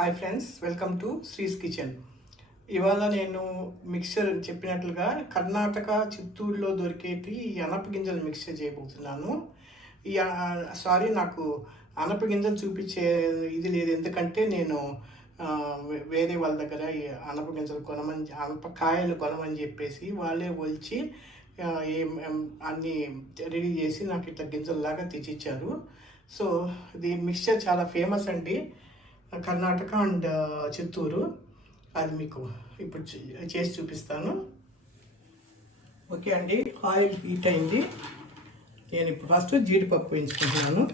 Hi friends, welcome to శ్రీస్ కిచెన్. ఇవాళ నేను మిక్చర్ చెప్పినట్లుగా కర్ణాటక చిత్తూరులో దొరికేటి ఈ అనప గింజలు మిక్చర్ చేయబోతున్నాను. నాకు అనప గింజలు చూపించే ఇది లేదు, ఎందుకంటే నేను వేరే వాళ్ళ దగ్గర ఈ అనప గింజలు అనపకాయలు కొనమని చెప్పేసి వాళ్ళే ఒలిచి అన్నీ రెడీ చేసి నాకు ఇట్లా గింజల్లాగా తెచ్చిచ్చారు. సో ఇది మిక్చర్ చాలా ఫేమస్ అండి, కర్ణాటక అండ్ చిత్తూరు. అది మీకు ఇప్పుడు చేసి చూపిస్తాను. ఓకే అండి, ఆయిల్ హీట్ అయింది. నేను ఇప్పుడు ఫస్ట్ జీడిపప్పు వేయించుకుంటున్నాను.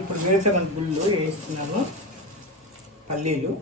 ఇప్పుడు వేరుశనగ గుళ్ళు వేస్తున్నాను, పల్లీలు,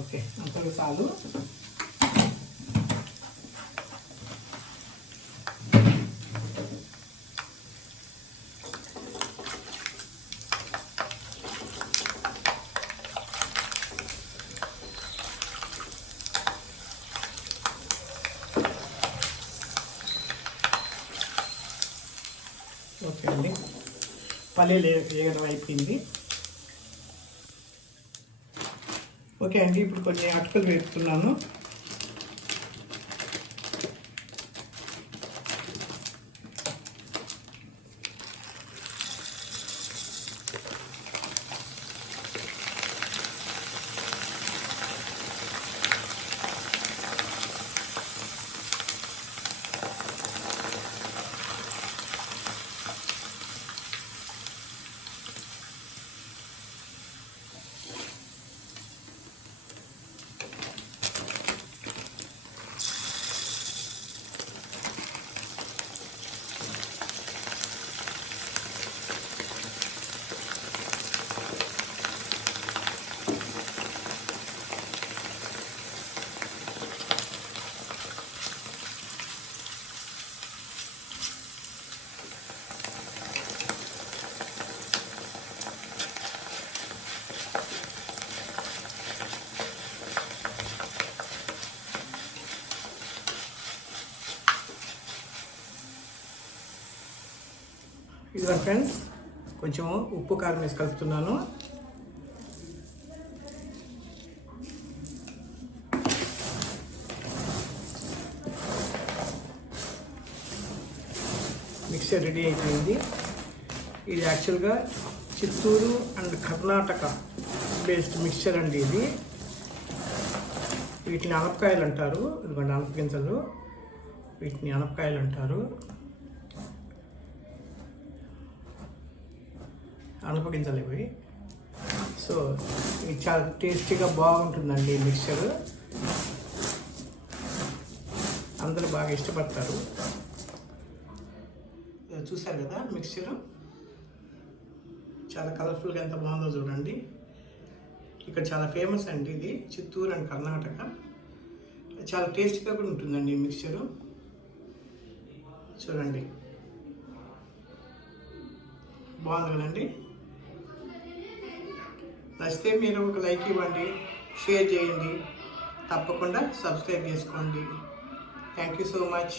ఓకే అంతగా చాలు. ఓకే అండి, పల్లీలు వేగడం అయిపోయింది. ఓకే అండి, ఇప్పుడు కొన్ని అటుకులు వేపుతున్నాను. ఇదిగో ఫ్రెండ్స్, కొంచెం ఉప్పు కారం వేసి కలుపుతున్నాను. మిక్సర్ రెడీ అయిపోయింది. ఇది యాక్చువల్గా చిత్తూరు అండ్ కర్ణాటక బేస్డ్ మిక్చర్ అండి. ఇది వీటిని అనపకాయలు అంటారు. ఇదిగోండి అనప గింజలు, వీటిని అనపకాయలు అంటారు. అనప గింజలు ఇవి. సో ఇది చాలా టేస్టీగా బాగుంటుందండి ఈ మిక్చర్. అందరూ బాగా ఇష్టపడతారు. చూసారు కదా మిక్చరు చాలా కలర్ఫుల్గా ఎంత బాగుందో చూడండి. ఇక్కడ చాలా ఫేమస్ అండి ఇది, చిత్తూరు అండ్ కర్ణాటక. చాలా టేస్టీగా కూడా ఉంటుందండి ఈ మిక్చరు. చూడండి బాగుంది కదండి. నచ్చితే మీరు ఒక లైక్ ఇవ్వండి, షేర్ చేయండి, తప్పకుండా సబ్స్క్రైబ్ చేసుకోండి. Thank you so much.